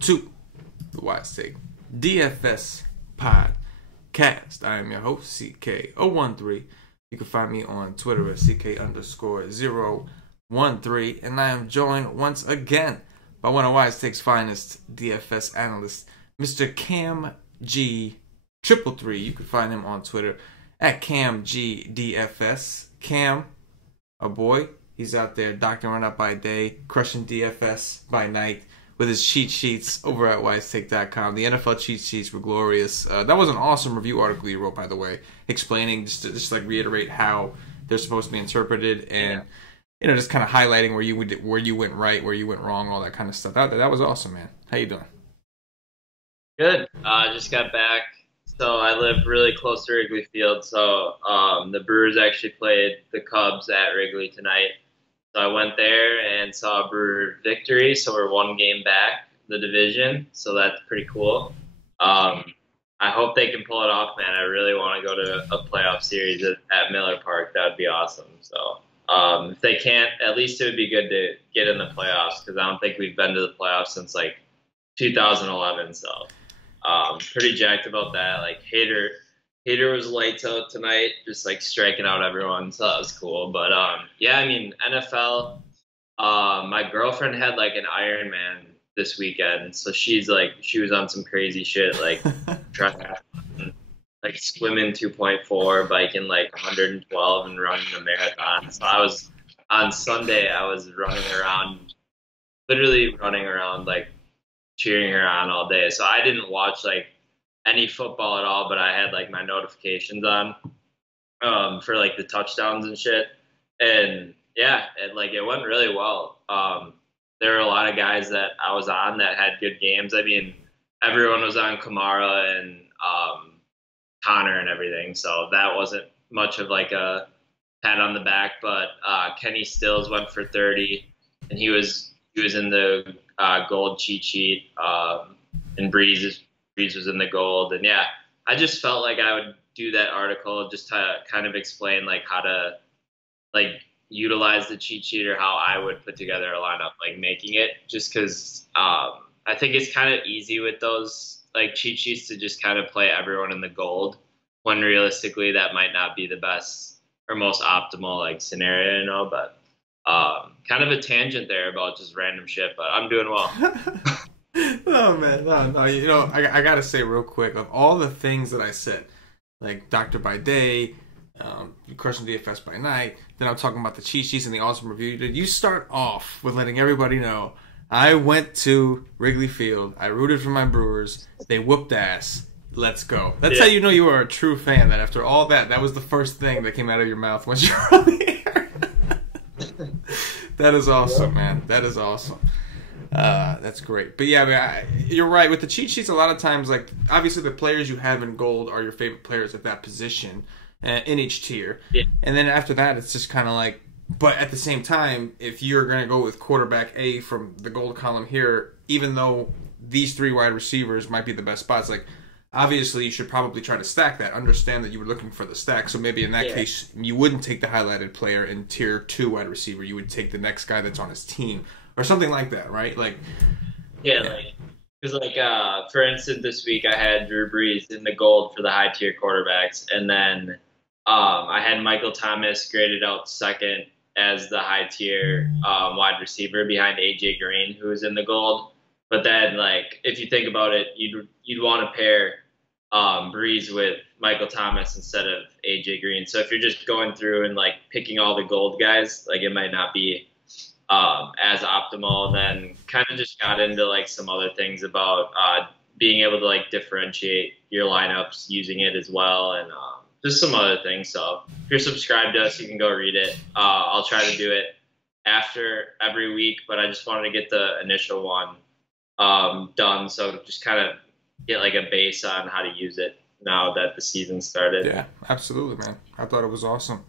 to the Wise Take DFS podcast. I am your host, CK013. You can find me on Twitter at CK_013. And I am joined once again by one of Wise Take's finest DFS analysts, Mr. CamG333. You can find him on Twitter at CamG333. Cam, a boy, he's out there doctoring up by day, crushing DFS by night with his cheat sheets over at wisetake.com. The NFL cheat sheets were glorious. That was an awesome review article you wrote, by the way, explaining, just like reiterate how they're supposed to be interpreted, and just kind of highlighting where you went right, where you went wrong, all that kind of stuff. That was awesome, man. How you doing? Good. Just got back. So I live really close to Wrigley Field. So the Brewers actually played the Cubs at Wrigley tonight. So I went there and saw a Brewer victory. So we're one game back the division. So that's pretty cool. I hope they can pull it off, man. I really want to go to a playoff series at Miller Park. That would be awesome. So if they can't, at least it would be good to get in the playoffs, because I don't think we've been to the playoffs since like 2011. So pretty jacked about that. Like Hader was lights out tonight, just like striking out everyone, so that was cool. But yeah, I mean, NFL, my girlfriend had like an Ironman this weekend, so she was on some crazy shit, like triathlon, like swimming 2.4, biking like 112, and running a marathon. So on Sunday I was literally running around like cheering her on all day. So I didn't watch like any football at all, but I had like my notifications on for like the touchdowns and shit. And yeah, it went really well. There were a lot of guys that I was on that had good games. I mean, everyone was on Kamara and Connor and everything, so that wasn't much of like a pat on the back. But Kenny Stills went for 30, and he was in the gold cheat sheet, and Breeze was in the gold. And yeah, I just felt like I would do that article just to kind of explain like how to like utilize the cheat sheet, or how I would put together a lineup, like making it, just because I think it's kind of easy with those like cheat sheets to just kind of play everyone in the gold, when realistically that might not be the best or most optimal like scenario, but kind of a tangent there about just random shit, but I'm doing well. Oh man, no. I gotta say real quick, of all the things that I said, like Doctor by Day, crushing DFS by night, then I'm talking about the cheat sheets and the awesome review you did. You start off with letting everybody know I went to Wrigley Field, I rooted for my Brewers, they whooped ass. Let's go. That's how you know you are a true fan. That after all that was the first thing that came out of your mouth once you were on the air. That is awesome, man. That is awesome. That's great. But yeah, man, you're right. With the cheat sheets, a lot of times, like, obviously the players you have in gold are your favorite players at that position in each tier. Yeah. And then after that, it's just kind of like, but at the same time, if you're going to go with quarterback A from the gold column here, even though these three wide receivers might be the best spots, like, obviously you should probably try to stack that. Understand that you were looking for the stack. So maybe in that case, you wouldn't take the highlighted player in tier 2 wide receiver. You would take the next guy that's on his team, or something like that, right? Like, because for instance, this week I had Drew Brees in the gold for the high tier quarterbacks, and then I had Michael Thomas graded out second as the high tier wide receiver behind AJ Green, who was in the gold. But then, like, if you think about it, you'd want to pair Breeze with Michael Thomas instead of AJ Green. So if you're just going through and like picking all the gold guys, like, it might not be as optimal. Then kind of just got into like some other things about being able to like differentiate your lineups using it as well, and just some other things. So if you're subscribed to us, you can go read it. I'll try to do it after every week, but I just wanted to get the initial one done, so just kind of get like a base on how to use it now that the season started. Yeah, absolutely, man. I thought it was awesome.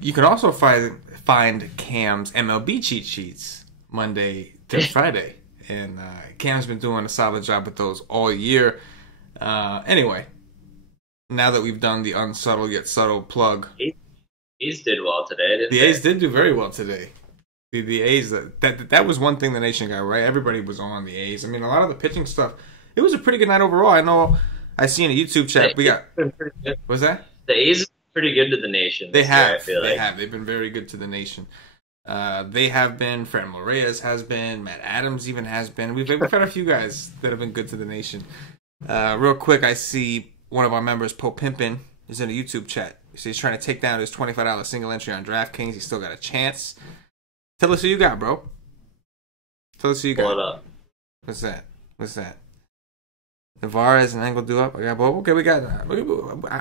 You can also find Cam's MLB cheat sheets Monday through Friday, and Cam's been doing a solid job with those all year. Anyway, now that we've done the unsubtle yet subtle plug, A's did well today, didn't they? The A's did do very well today. The A's, that was one thing the nation got right. Everybody was on the A's. I mean, a lot of the pitching stuff, it was a pretty good night overall. I know I see in a YouTube chat, we got, what's that? The A's are pretty good to the nation. They have. Year, I feel they like. have. They've been very good to the nation. They have been. Fernando Reyes has been. Matt Adams even has been. We've had a few guys that have been good to the nation. Real quick, I see one of our members, Pope Pimpin, is in a YouTube chat. So he's trying to take down his $25 single entry on DraftKings. He's still got a chance. Tell us who you got, bro. Tell us who you got. Pull it up. What's that? Navarez and Engel do up. I got both. Okay, we got.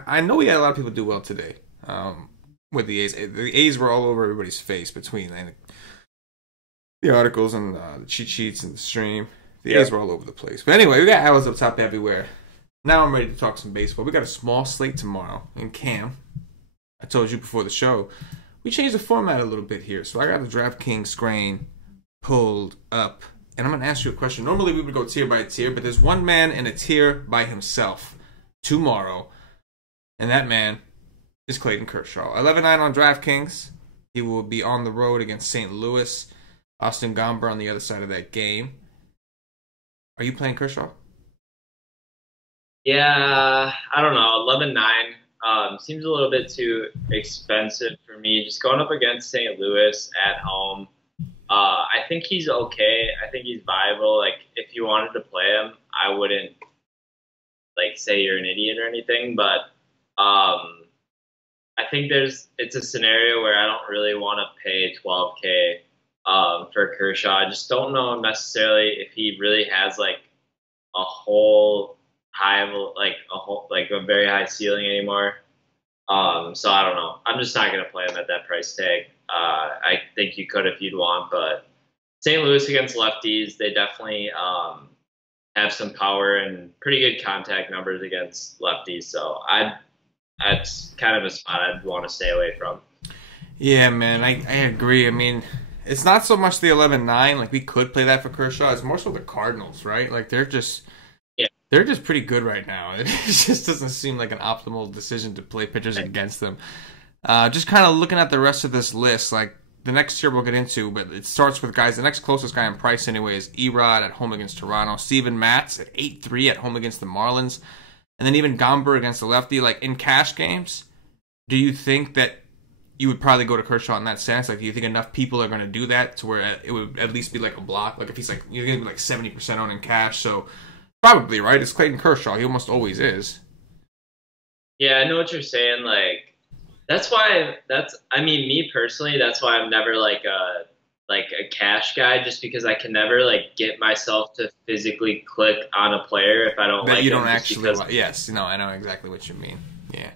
I know we had a lot of people do well today. With the A's. The A's were all over everybody's face between the articles and the cheat sheets and the stream. The A's were all over the place. But anyway, we got arrows up top everywhere. Now I'm ready to talk some baseball. We got a small slate tomorrow. And Cam, I told you before the show, we changed the format a little bit here. So I got the DraftKings screen pulled up. And I'm going to ask you a question. Normally we would go tier by tier, but there's one man in a tier by himself tomorrow. And that man is Clayton Kershaw. 11-9 on DraftKings. He will be on the road against St. Louis. Austin Gomber on the other side of that game. Are you playing Kershaw? Yeah, I don't know. 11-9 seems a little bit too expensive for me. Just going up against St. Louis at home. I think he's okay. I think he's viable. Like, if you wanted to play him, I wouldn't like say you're an idiot or anything. But I think it's a scenario where I don't really want to pay $12K for Kershaw. I just don't know necessarily if he really has like a whole a very high ceiling anymore. So I don't know. I'm just not gonna play him at that price tag. I think you could if you'd want, but St. Louis against lefties, they definitely have some power and pretty good contact numbers against lefties. So that's kind of a spot I'd want to stay away from. Yeah, man, I agree. I mean, it's not so much the 11-9. Like, we could play that for Kershaw. It's more so the Cardinals, right? Like, they're just pretty good right now. It just doesn't seem like an optimal decision to play pitchers against them. Just kind of looking at the rest of this list, like the next tier we'll get into, but it starts with guys. The next closest guy in price anyway is Erod at home against Toronto. Steven Matz at 8-3 at home against the Marlins. And then even Gomber against the lefty. Like, in cash games, do you think that you would probably go to Kershaw in that sense? Like, do you think enough people are going to do that to where it would at least be like a block? Like, if he's like, you're going to be like 70% on in cash, so probably, right? It's Clayton Kershaw. He almost always is. Yeah, I know what you're saying. Like, me personally, that's why I'm never like a cash guy, just because I can never like get myself to physically click on a player if I don't like him. You don't actually. Yes, no, I know exactly what you mean. Yeah.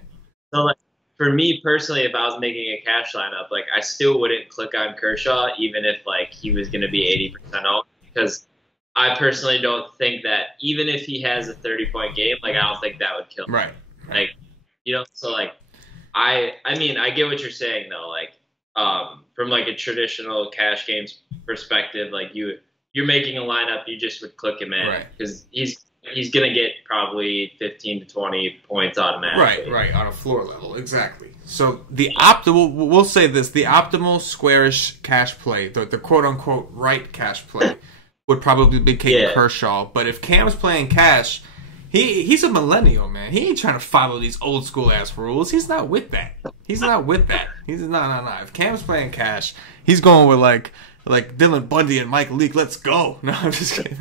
So like, for me personally, if I was making a cash lineup, like, I still wouldn't click on Kershaw even if like he was going to be 80% off, because I personally don't think that even if he has a 30-point game, like, I don't think that would kill him. Right. Like, so like, I mean, I get what you're saying though. Like, from like a traditional cash games perspective, like you're making a lineup, you just would click him in because he's gonna get probably 15 to 20 points automatically. Right, on a floor level, exactly. So the we'll say this: the optimal squarish cash play, the quote unquote right cash play, would probably be Clayton Kershaw. But if Cam's playing cash, he's a millennial, man. He ain't trying to follow these old school ass rules. He's not with that. He's no. If Cam's playing cash, he's going with like Dylan Bundy and Mike Leake. Let's go. No, I'm just kidding.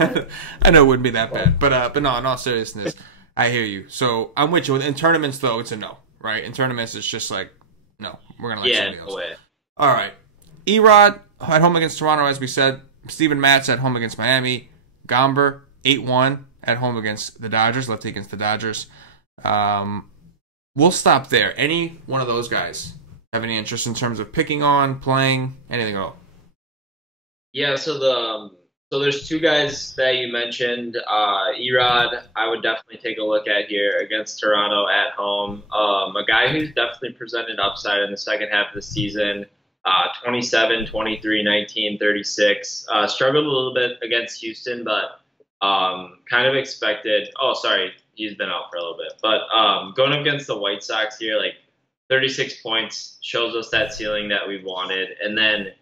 I know it wouldn't be that bad, but no. In all seriousness, I hear you. So I'm with you. In tournaments, though, it's a no. Right? In tournaments, it's just like, no, we're gonna let somebody else. Way. All right. Erod at home against Toronto, as we said. Steven Matz at home against Miami. Gomber 8-1 at home against the Dodgers. Lefty against the Dodgers. We'll stop there. Any one of those guys have any interest in terms of picking on, playing, anything at all? Yeah. So there's two guys that you mentioned. Erod, I would definitely take a look at here against Toronto at home. A guy who's definitely presented upside in the second half of the season. 27, 23, 19, 36. Struggled a little bit against Houston, but kind of expected. Oh, sorry, he's been out for a little bit. But going up against the White Sox here, like 36 points shows us that ceiling that we wanted. And then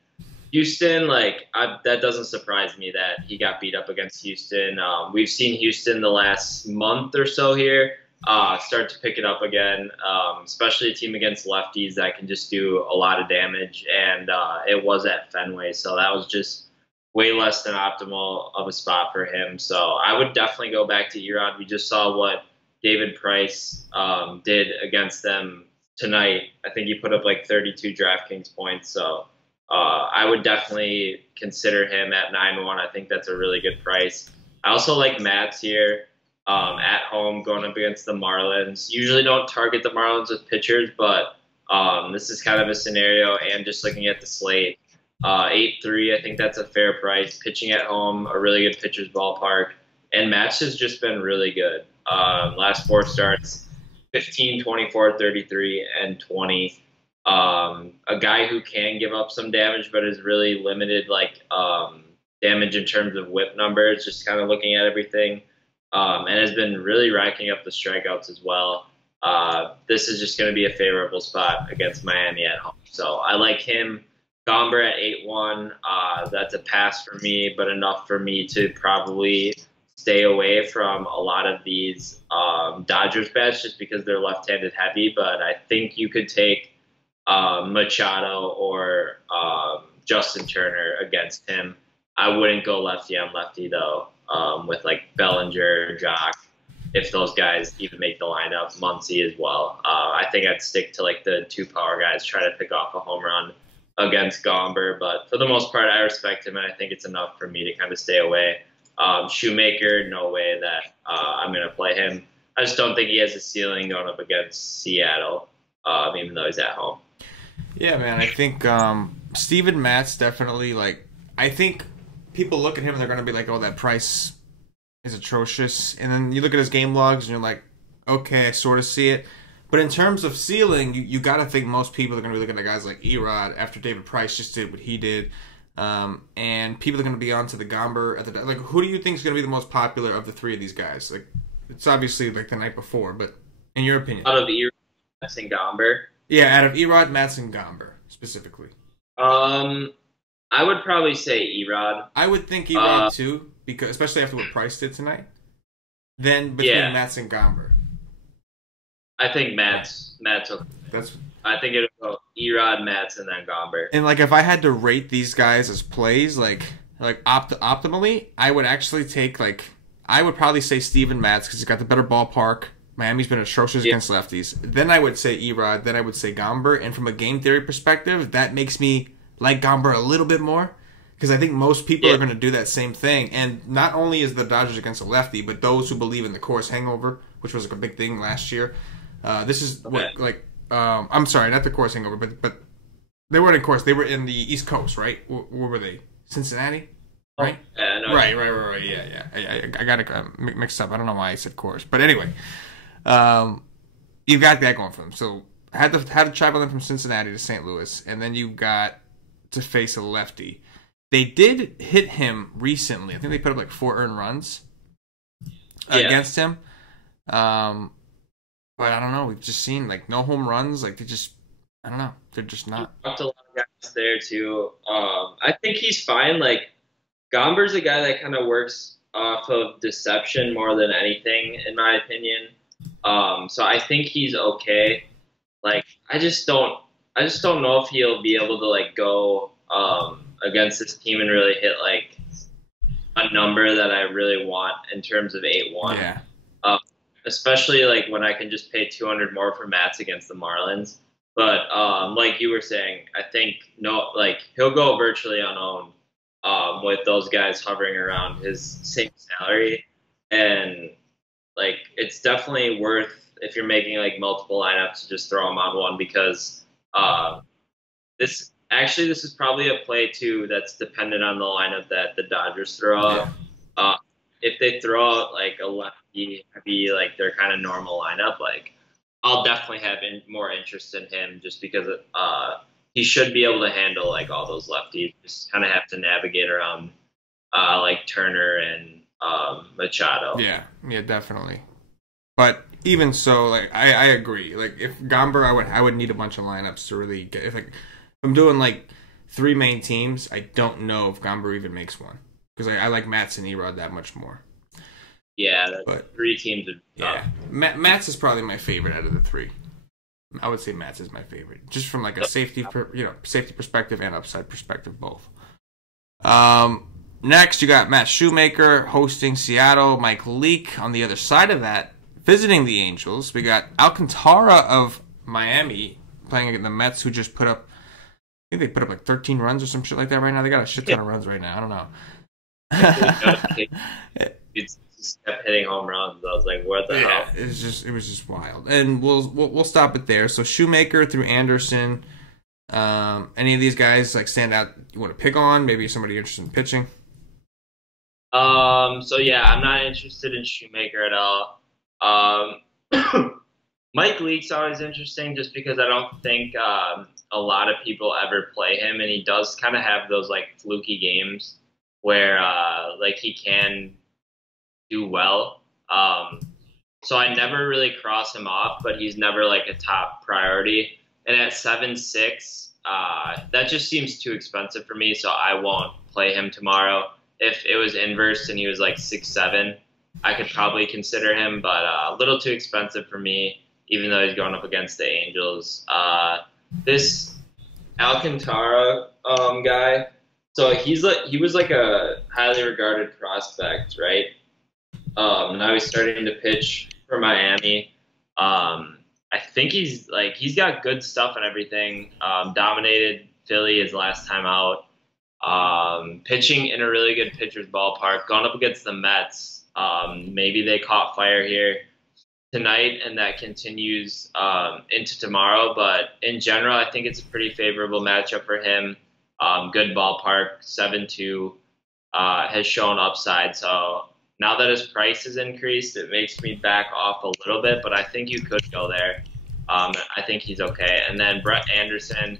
Houston, that doesn't surprise me that he got beat up against Houston. We've seen Houston the last month or so here start to pick it up again, especially a team against lefties that can just do a lot of damage. And it was at Fenway, so that was just way less than optimal of a spot for him. So I would definitely go back to Erod. We just saw what David Price did against them tonight. I think he put up like 32 DraftKings points. So I would definitely consider him at 9-1. I think that's a really good price. I also like Matz here at home going up against the Marlins. Usually don't target the Marlins with pitchers, but this is kind of a scenario. And just looking at the slate, 8-3, I think that's a fair price. Pitching at home, a really good pitcher's ballpark. And Matz has just been really good. Last 4 starts, 15, 24, 33, and 20. A guy who can give up some damage, but is really limited, damage in terms of whip numbers, just kind of looking at everything, and has been really racking up the strikeouts as well. This is just going to be a favorable spot against Miami at home. So I like him. Gomber at 8-1. That's a pass for me, but enough for me to probably stay away from a lot of these Dodgers bets just because they're left-handed heavy. But I think you could take Machado or Justin Turner against him. I wouldn't go lefty on lefty though, with like Bellinger, Jock, if those guys even make the lineup. Muncy as well. I think I'd stick to like the 2 power guys, try to pick off a home run against Gomber, but for the most part, I respect him, and I think it's enough for me to kind of stay away. Shoemaker, no way that I'm going to play him. I just don't think he has a ceiling going up against Seattle, even though he's at home. Yeah, man, I think Steven Matz definitely, I think people look at him and they're going to be like, oh, that price is atrocious. And then you look at his game logs and you're like, okay, I sort of see it. But in terms of ceiling, you got to think most people are going to be looking at guys like Erod after David Price just did what he did. And people are going to be on to the Gomber. Who do you think is going to be the most popular of the 3 of these guys? It's obviously the night before, but in your opinion. Out of Erod, Matz, and Gomber? Yeah, out of Erod, Matz, and Gomber, specifically. I would probably say Erod. I would think Erod too, because especially after what Price did tonight. Then between Matz and Gomber. I think Matz. I think it'll go Erod, Matz, and then Gomber. And if I had to rate these guys as plays, optimally, I would actually take I would probably say Steven Matz because he's got the better ballpark. Miami's been atrocious against lefties. Then I would say Erod. Then I would say Gomber. And from a game theory perspective, that makes me like Gomber a little bit more because I think most people are going to do that same thing. And not only is the Dodgers against a lefty, but those who believe in the Coors hangover, which was a big thing last year. This is I'm sorry, not the Coors hangover, but they weren't in Coors. They were in the East Coast, right? Where were they? Cincinnati, right? No, right. Yeah. I got it mixed up. I don't know why I said Coors, but anyway, you got that going for them. So had to travel in from Cincinnati to St. Louis, and then you got to face a lefty. They did hit him recently. I think they put up 4 earned runs against him. But I don't know. We've just seen no home runs. I don't know. They're just not. Talked to a lot of guys there too. I think he's fine. Gomber's a guy that kind of works off of deception more than anything, in my opinion. So I think he's okay. I just don't know if he'll be able to go against this team and really hit a number that I really want in terms of 8-1. Yeah. Especially when I can just pay $200 more for Matz against the Marlins. But like you were saying, I think he'll go virtually unowned with those guys hovering around his same salary, and it's definitely worth if you're making multiple lineups to just throw him on one because this is probably a play too that's dependent on the lineup that the Dodgers throw out. Yeah. If they throw out a lefty heavy, their kind of normal lineup, I'll definitely have more interest in him just because he should be able to handle all those lefties. Just kind of have to navigate around Turner and Machado. Yeah, definitely. But even so, I agree. If Gomber, I would need a bunch of lineups to really get. If I'm doing three main teams, I don't know if Gomber even makes one because I like Mats and Erod that much more. Yeah, but 3 teams are tough. Yeah, Mats is probably my favorite out of the 3. I would say Mats is my favorite, just from like a safety perspective and upside perspective both. Next, you got Matt Shoemaker hosting Seattle. Mike Leake on the other side of that, visiting the Angels. We got Alcantara of Miami playing against the Mets, who just put up, I think they put up like 13 runs or some shit like that right now. They got a shit ton of runs right now. I don't know. It's just kept hitting home runs. I was like, what the hell? It was just wild. And we'll stop it there. So Shoemaker through Anderson. Any of these guys like stand out you want to pick on? Maybe somebody interested in pitching? So yeah, I'm not interested in Shoemaker at all. Mike Leake's always interesting just because I don't think a lot of people ever play him, and he does kind of have those like fluky games where like he can do well. So I never really cross him off, but he's never like a top priority. And at 7.6, that just seems too expensive for me, so I won't play him tomorrow. If it was inverse and he was like 6.7, I could probably consider him, but a little too expensive for me, even though he's going up against the Angels. This Alcantara guy, so he was like a highly regarded prospect, right? Now he's starting to pitch for Miami. I think he's got good stuff and everything. Dominated Philly his last time out. Pitching in a really good pitcher's ballpark. Going up against the Mets. Maybe they caught fire here tonight, and that continues into tomorrow. But in general, I think it's a pretty favorable matchup for him. Good ballpark, 7.2, has shown upside. So now that his price has increased, it makes me back off a little bit, but I think you could go there. I think he's okay. And then Brett Anderson,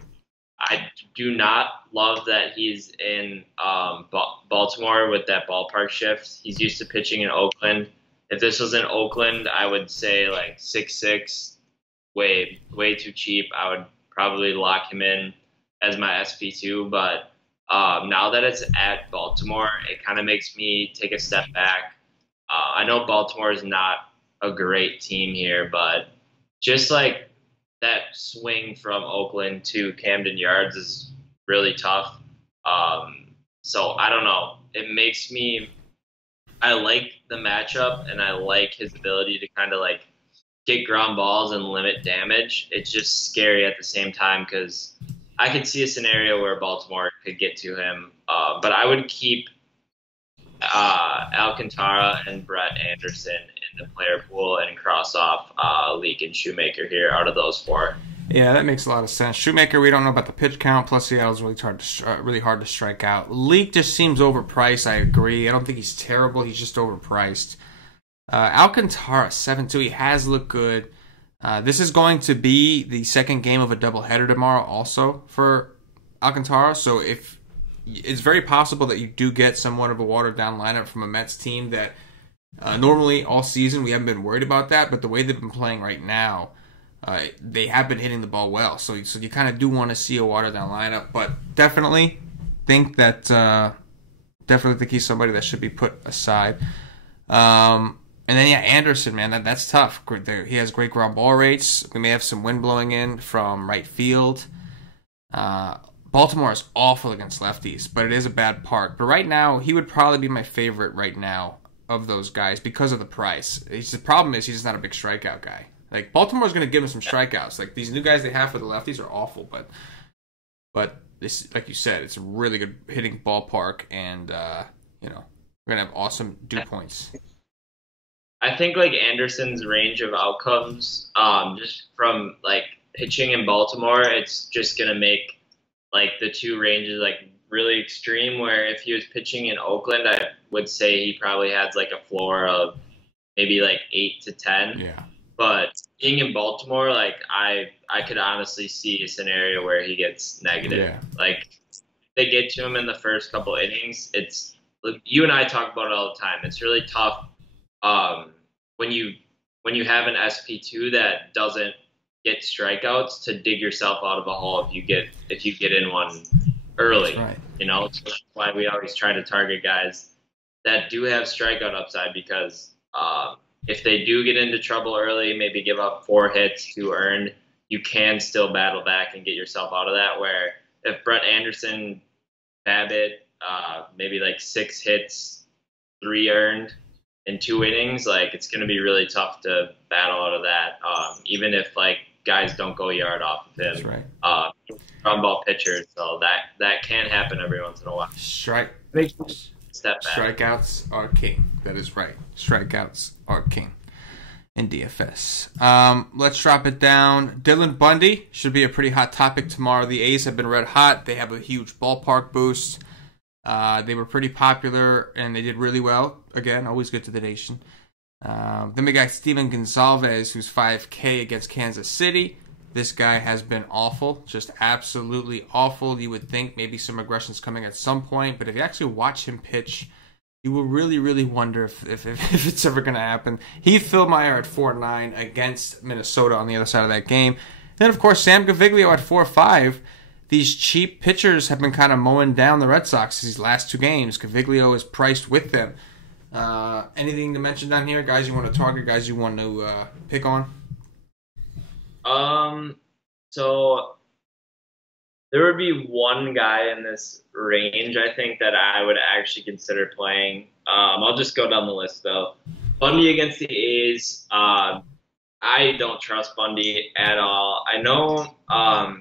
I do not love that he's in Baltimore with that ballpark shift. He's used to pitching in Oakland. If this was in Oakland, I would say like 6.6, way too cheap. I would probably lock him in as my SP2, but now that it's at Baltimore, it kind of makes me take a step back. I know Baltimore is not a great team here, but just like that swing from Oakland to Camden Yards is really tough. So I don't know. I like the matchup, and I like his ability to kind of like get ground balls and limit damage. It's just scary at the same time because I could see a scenario where Baltimore could get to him. But I would keep Alcantara and Brett Anderson in the player pool and cross off Leake and Shoemaker here out of those 4. Yeah, that makes a lot of sense. Shoemaker, we don't know about the pitch count. Plus, Seattle's really hard to strike out. Leake just seems overpriced. I agree. I don't think he's terrible. He's just overpriced. Alcantara 7.2. He has looked good. This is going to be the second game of a doubleheader tomorrow, also for Alcantara. So if it's very possible that you do get somewhat of a watered down lineup from a Mets team that normally all season we haven't been worried about that, but the way they've been playing right now, they have been hitting the ball well. So you kind of do want to see a watered down lineup, but definitely think he's somebody that should be put aside. And then, Anderson, man, that's tough. He has great ground ball rates. We may have some wind blowing in from right field. Baltimore is awful against lefties, but it is a bad park. But right now, he would probably be my favorite right now of those guys because of the price. The problem is he's just not a big strikeout guy. Like, Baltimore's going to give him some strikeouts. Like, these new guys they have for the lefties are awful, but this, like you said, it's a really good hitting ballpark, and, we're going to have awesome dew points. I think like Anderson's range of outcomes, just from like pitching in Baltimore, it's just gonna make like the two ranges like really extreme. Where if he was pitching in Oakland, I would say he probably has like a floor of maybe like 8 to 10. Yeah. But being in Baltimore, like I could honestly see a scenario where he gets negative. Yeah. Like if they get to him in the first couple innings, it's you and I talk about it all the time. It's really tough. When you have an SP2 that doesn't get strikeouts to dig yourself out of a hole if you get in one early. That's right. So that's why we always try to target guys that do have strikeout upside because if they do get into trouble early, maybe give up 4 hits, 2 earned, you can still battle back and get yourself out of that. Where if Brett Anderson, Babbitt, maybe like 6 hits, 3 earned in 2 innings, like it's going to be really tough to battle out of that. Even if like guys don't go yard off of him. That's right. Ground ball pitcher, so that can happen every once in a while. Step back. Strikeouts are king. That is right. Strikeouts are king in DFS. Let's drop it down. Dylan Bundy should be a pretty hot topic tomorrow. The A's have been red hot. They have a huge ballpark boost. They were pretty popular, and they did really well. Again, always good to the nation. Then we got Steven Gonsalves, who's 5K against Kansas City. This guy has been awful, just absolutely awful. You would think maybe some aggression's coming at some point, but if you actually watch him pitch, you will really, really wonder if it's ever going to happen. Heath Fillmyer at 4.9 against Minnesota on the other side of that game. Then, of course, Sam Gaviglio at 4.5. These cheap pitchers have been kind of mowing down the Red Sox these last 2 games. Gaviglio is priced with them. Anything to mention down here? Guys you want to target? Guys you want to pick on? So there would be one guy in this range, I think, that I would actually consider playing. I'll just go down the list, though. Bundy against the A's. I don't trust Bundy at all. I know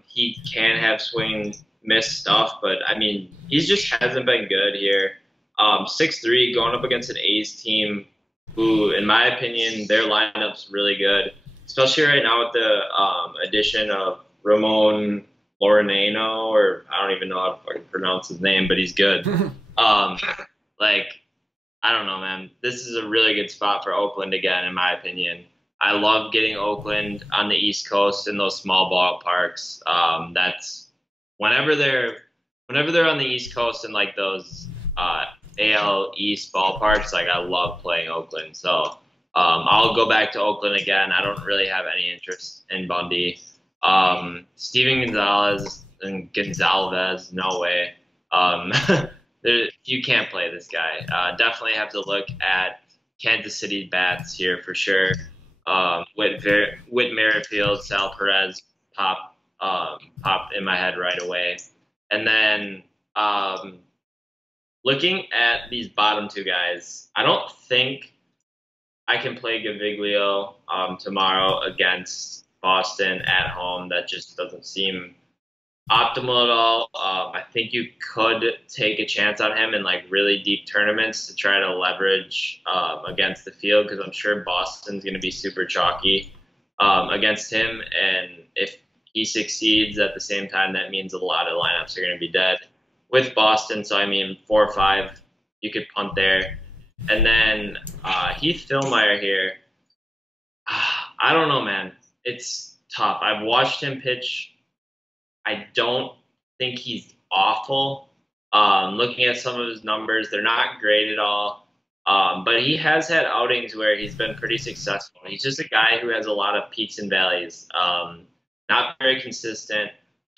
he can have swing miss stuff, but, I mean, he just hasn't been good here. 6'3", going up against an A's team who, in my opinion, their lineup's really good. Especially right now with the addition of Ramon Laurinano, or I don't even know how to fucking pronounce his name, but he's good. I don't know, man. This is a really good spot for Oakland again, in my opinion. I love getting Oakland on the East Coast in those small ballparks. That's whenever they're on the East Coast in like those AL East ballparks, like I love playing Oakland. So I'll go back to Oakland again. I don't really have any interest in Bundy. Steven Gonsalves, no way. You can't play this guy. Definitely have to look at Kansas City bats here for sure. Whit Merrifield, Sal Perez popped in my head right away. And then looking at these bottom 2 guys, I don't think I can play Gaviglio tomorrow against Boston at home. That just doesn't seem optimal at all. I think you could take a chance on him in like really deep tournaments to try to leverage against the field, because I'm sure Boston's going to be super chalky against him. And if he succeeds at the same time, that means a lot of lineups are going to be dead with Boston. So, I mean, 4 or 5, you could punt there. And then Heath Fillmyer here. I don't know, man. It's tough. I've watched him pitch. I don't think he's awful. Looking at some of his numbers, they're not great at all. But he has had outings where he's been pretty successful. He's just a guy who has a lot of peaks and valleys. Not very consistent.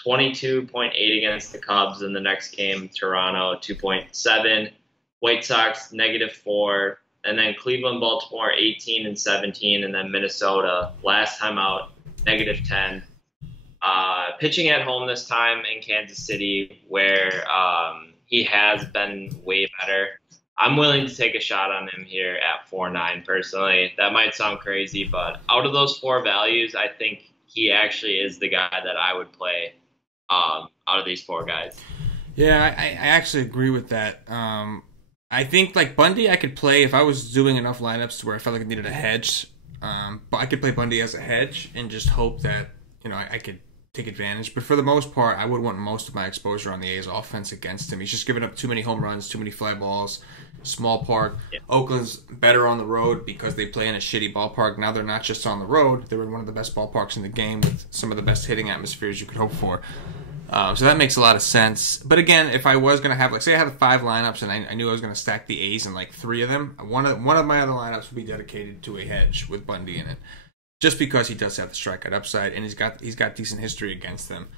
22.8 against the Cubs in the next game. Toronto, 2.7. White Sox, -4. And then Cleveland, Baltimore, 18 and 17. And then Minnesota, last time out, -10. Pitching at home this time in Kansas City, where he has been way better. I'm willing to take a shot on him here at 4.9 personally. That might sound crazy, but out of those 4 values, I think he actually is the guy that I would play out of these 4 guys. Yeah, I actually agree with that. I think like Bundy I could play if I was doing enough lineups to where I felt like I needed a hedge. But I could play Bundy as a hedge and just hope that, I could take advantage. But for the most part, I would want most of my exposure on the A's offense against him. He's just giving up too many home runs, too many fly balls, small park. Yeah. Oakland's better on the road because they play in a shitty ballpark. Now they're not just on the road. They're in one of the best ballparks in the game with some of the best hitting atmospheres you could hope for. So that makes a lot of sense. But again, if I was going to have, like, say I had 5 lineups and I knew I was going to stack the A's in like 3 of them, one of my other lineups would be dedicated to a hedge with Bundy in it. Just because he does have the strikeout upside and he's got decent history against them.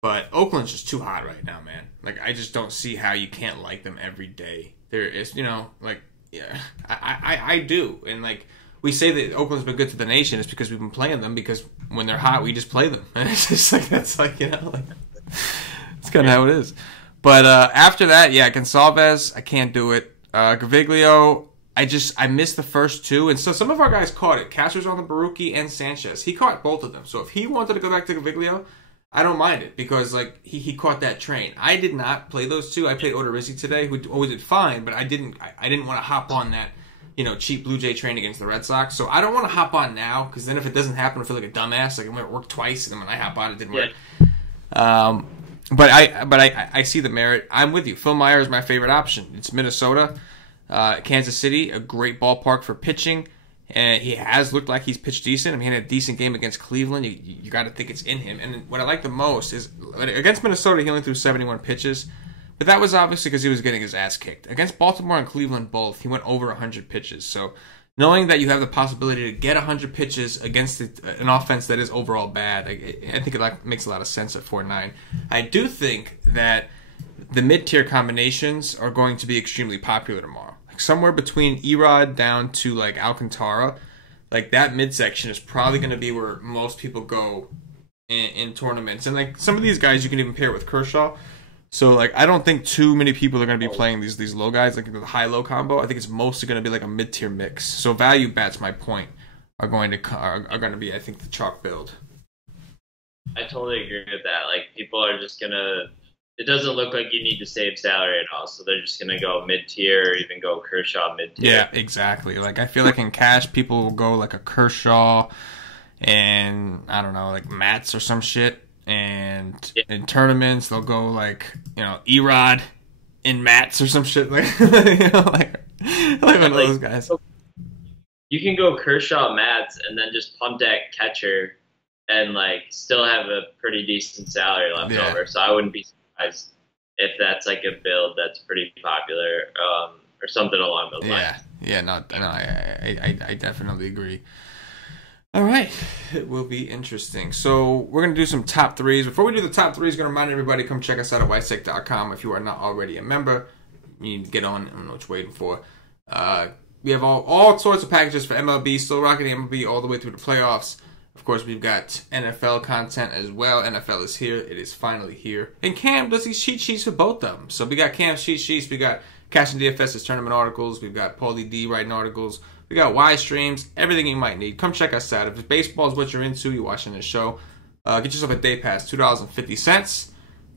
But Oakland's just too hot right now, man. Like, I just don't see how you can't like them every day. There is, like, yeah, I do. And, like, we say that Oakland's been good to the nation. It's because we've been playing them, because when they're hot, we just play them. And it's just like, that's like, like, it's kind of how it is. But after that, yeah, Gonsalves, I can't do it. Gaviglio, I missed the first two. And so some of our guys caught it. Castros on the Baruki and Sanchez. He caught both of them. So if he wanted to go back to Gaviglio, I don't mind it, because like he caught that train. I did not play those two. I played Odorizzi today, who always did fine, but I didn't want to hop on that, cheap Blue Jay train against the Red Sox. So I don't want to hop on now, because then if it doesn't happen, I feel like a dumbass. Like, I'm going to work twice, and then when I hop on, it didn't work. But I see the merit. I'm with you. Phil Meyer is my favorite option. It's Minnesota, Kansas City, a great ballpark for pitching. And he has looked like he's pitched decent. I mean, he had a decent game against Cleveland. You got to think it's in him. And what I like the most is, against Minnesota, he only threw 71 pitches. But that was obviously because he was getting his ass kicked. Against Baltimore and Cleveland both, he went over 100 pitches. So knowing that you have the possibility to get 100 pitches against an offense that is overall bad, I think it makes a lot of sense at 4-9. I do think that the mid-tier combinations are going to be extremely popular tomorrow. Somewhere between Erod down to like Alcantara, like that midsection is probably going to be where most people go in tournaments. And like some of these guys you can even pair with Kershaw. So like I don't think too many people are going to be playing these low guys, like the high-low combo. I think it's mostly going to be like a mid-tier mix. So value bats, my point, are going to be, I think, the chalk build. I totally agree with that. Like, people are just going to... It doesn't look like you need to save salary at all, so they're just going to go mid-tier or even go Kershaw mid-tier. Yeah, exactly. Like, I feel like in cash, people will go like a Kershaw and, I don't know, like Mats or some shit. And in tournaments, they'll go like, Erod in Mats or some shit. Like, like one of those guys. You can go Kershaw Mats and then just punt at catcher and, like, still have a pretty decent salary left over. So I wouldn't be if that's like a build that's pretty popular, or something along those lines. I definitely agree. All right, it will be interesting. So we're gonna do some top threes. Before we do the top threes, gonna remind everybody, come check us out at whitesec.com if you are not already a member. You need to get on. I don't know what you're waiting for. We have all sorts of packages for MLB. Still rocking the MLB all the way through the playoffs. Of course, we've got NFL content as well. NFL is here. It is finally here. And Cam does these cheat sheets for both of them. So we got Cam's cheat sheets. We got Cash and DFS's tournament articles. We've got Paulie D writing articles. We got Y streams. Everything you might need. Come check us out. If baseball is what you're into, you're watching this show, get yourself a day pass, $2.50.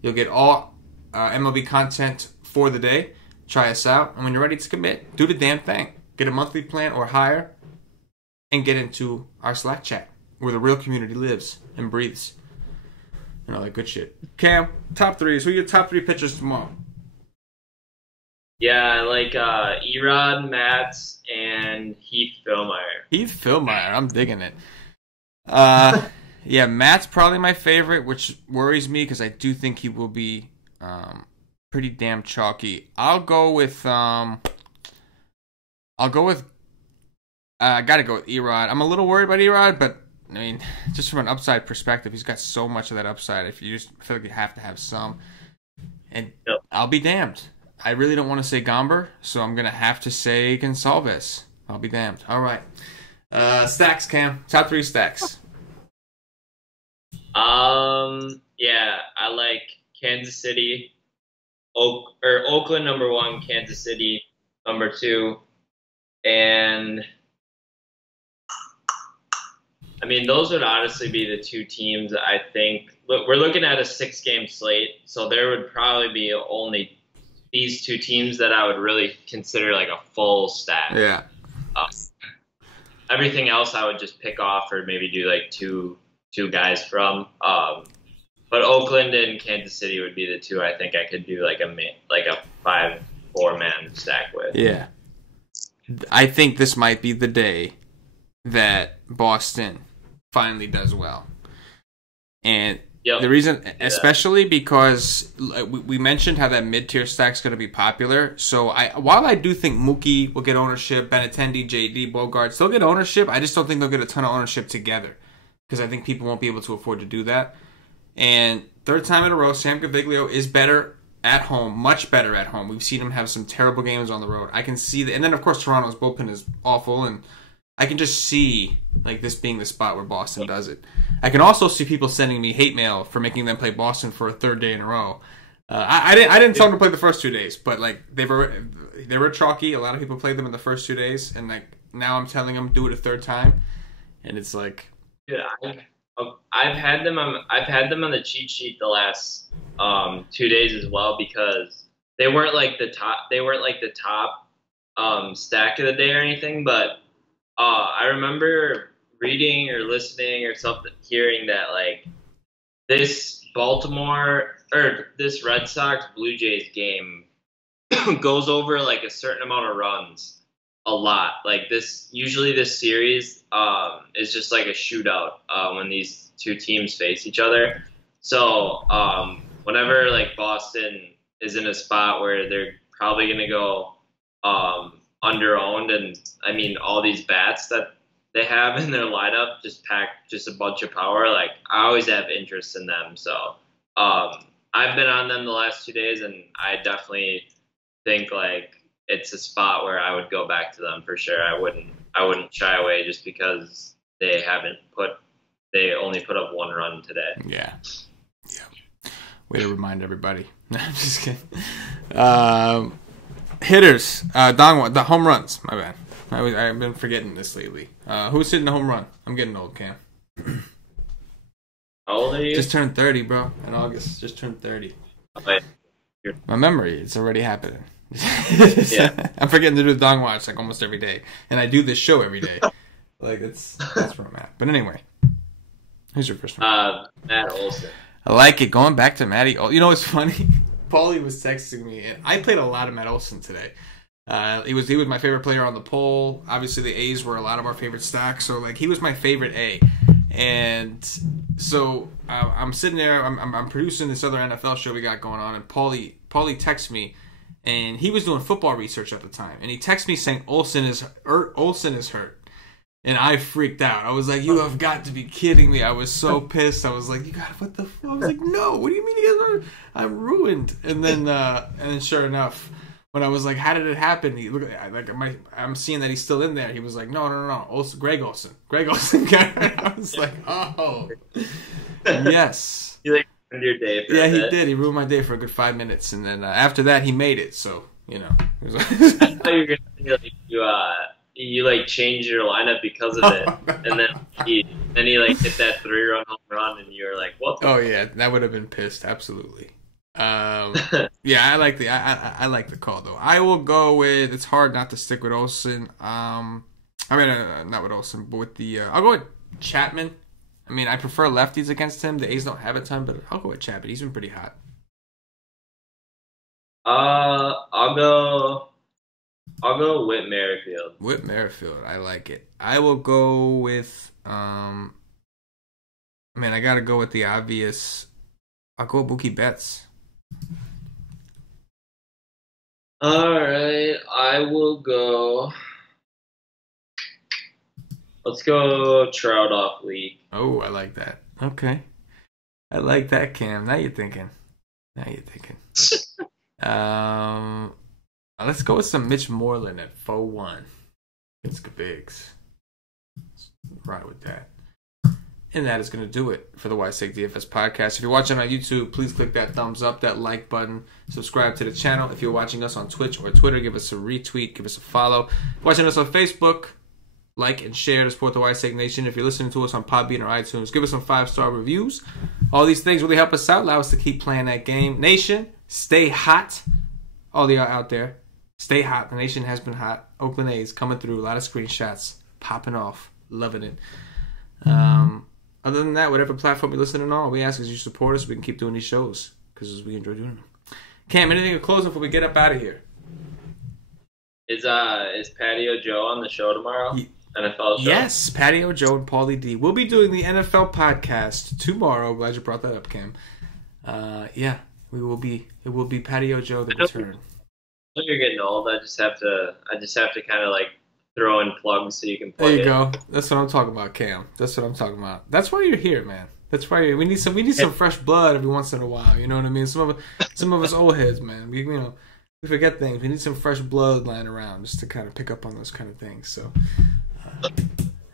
You'll get all MLB content for the day. Try us out. And when you're ready to commit, do the damn thing. Get a monthly plan or higher and get into our Slack chat, where the real community lives and breathes. And all that good shit. Cam, top threes. Who are your top three pitchers tomorrow? Yeah, I like Erod, Mats, and Heath Fillmyer. Heath Fillmyer. I'm digging it. Yeah, Matt's probably my favorite, which worries me because I do think he will be pretty damn chalky. I gotta go with Erod. I'm a little worried about Erod, but I mean, just from an upside perspective, he's got so much of that upside. If you just feel like you have to have some, and I'll be damned. I really don't want to say Gomber, so I'm gonna have to say Gonsalves. I'll be damned. All right, stacks, Cam. Top three stacks. Yeah, I like Kansas City, Oakland number 1, Kansas City number 2, and I mean, those would honestly be the two teams I think. Look, we're looking at a 6-game slate, so there would probably be only these two teams that I would really consider like a full stack. Yeah. Everything else I would just pick off or maybe do like two guys from. But Oakland and Kansas City would be the two I think I could do like a 5-4 man stack with. Yeah. I think this might be the day that Boston finally does well. And the reason, especially because we mentioned how that mid-tier stack is going to be popular. So while I do think Mookie will get ownership, Benintendi, JD, Bogarts, they'll get ownership. I just don't think they'll get a ton of ownership together because I think people won't be able to afford to do that. And third time in a row, Sam Gaviglio is better at home, much better at home. We've seen him have some terrible games on the road. I can see that. And then, of course, Toronto's bullpen is awful, and I can just see like this being the spot where Boston does it. I can also see people sending me hate mail for making them play Boston for a third day in a row. I didn't tell them to play the first 2 days, but like they were chalky. A lot of people played them in the first 2 days, and like now I'm telling them do it a third time, and it's like, dude, I've had them on the cheat sheet the last 2 days as well, because they weren't like the top stack of the day or anything, but I remember reading or listening or something, hearing that like this Red Sox Blue Jays game goes over like a certain amount of runs a lot. Like usually this series is just like a shootout when these two teams face each other. So whenever like Boston is in a spot where they're probably going to go under-owned, and I mean all these bats that they have in their lineup just pack just a bunch of power, like I always have interest in them. So I've been on them the last 2 days, and I definitely think like it's a spot where I would go back to them for sure. I wouldn't shy away just because they only put up 1 run today. Yeah. Way to remind everybody. No, I'm just kidding. Hitters, the home runs. My bad. I've been forgetting this lately. Who's hitting the home run? I'm getting old, Cam. How old are you? Just turned 30, bro. In August, just turned 30. My memory, it's already happening. Yeah. I'm forgetting to do the Dong Watch like almost every day, and I do this show every day. Like that's where I'm at. But anyway, who's your first one? Matt Olson. I like it. Going back to Matty. You know what's funny? Paulie was texting me, and I played a lot of Matt Olson today. He was my favorite player on the poll. Obviously, the A's were a lot of our favorite stocks, so like he was my favorite A. And so I'm sitting there. I'm producing this other NFL show we got going on, and Paulie texts me, and he was doing football research at the time, and he texts me saying Olson is hurt. And I freaked out. I was like, "You have got to be kidding me!" I was so pissed. I was like, "You got what the?" I was like, "No, what do you mean he is hurt? I'm ruined." And then sure enough, when I was like, "How did it happen?" He look like I'm seeing that he's still in there. He was like, "No, Olson, Greg Olson got hurt." I was like, "Oh, yes." You like ruined your day for yeah, a he bit. did. He ruined my day for a good 5 minutes, and then after that, he made it. So you know, it was I thought you were gonna say like you like changed your lineup because of it, and then he like hit that 3-run home run, and you were like, "What?" Oh yeah, that would have been pissed. Absolutely. Yeah, I like I like the call though. I will go with. It's hard not to stick with Olsen. Not with Olsen, but with the. I'll go with Chapman. I mean, I prefer lefties against him. The A's don't have a ton, but I'll go with Chapman. He's been pretty hot. I'll go Whit Merrifield. Whit Merrifield, I like it. I will go with. I gotta go with the obvious. I'll go with Mookie Betts. All right, I will go. Let's go Trout off league. Oh, I like that. Okay. I like that, Cam. Now you're thinking. Let's go with some Mitch Moreland at 4-1. It's Bigs. Right with that. And that is going to do it for the Why Sake DFS podcast. If you're watching on YouTube, please click that thumbs up, that like button. Subscribe to the channel. If you're watching us on Twitch or Twitter, give us a retweet, give us a follow. If you're watching us on Facebook, like and share to support the Why Sake Nation. If you're listening to us on Podbean or iTunes, give us some 5-star reviews. All these things really help us out, allow us to keep playing that game. Nation, stay hot. All y'all out there, stay hot. The nation has been hot. Oakland A's coming through. A lot of screenshots. Popping off. Loving it. Other than that, whatever platform you're listening on, we ask is you support us so we can keep doing these shows because we enjoy doing them. Cam, anything to close before we get up out of here? Is Patio Joe on the show tomorrow? NFL show? Yes, Patio Joe and Paulie D. We'll be doing the NFL podcast tomorrow. Glad you brought that up, Cam. Yeah, we will be. It will be Patio Joe the return. When you're getting old, I just have to kind of like throw in plugs so you can play. There you go. That's what I'm talking about, Cam. That's what I'm talking about. That's why you're here, man. That's why we need some fresh blood every once in a while. You know what I mean? Some of us old heads, man. We forget things. We need some fresh blood lying around just to kind of pick up on those kind of things. So,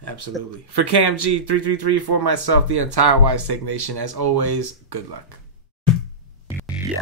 absolutely. For KamG333, for myself, the entire Wise Take Nation, as always, good luck. Yeah.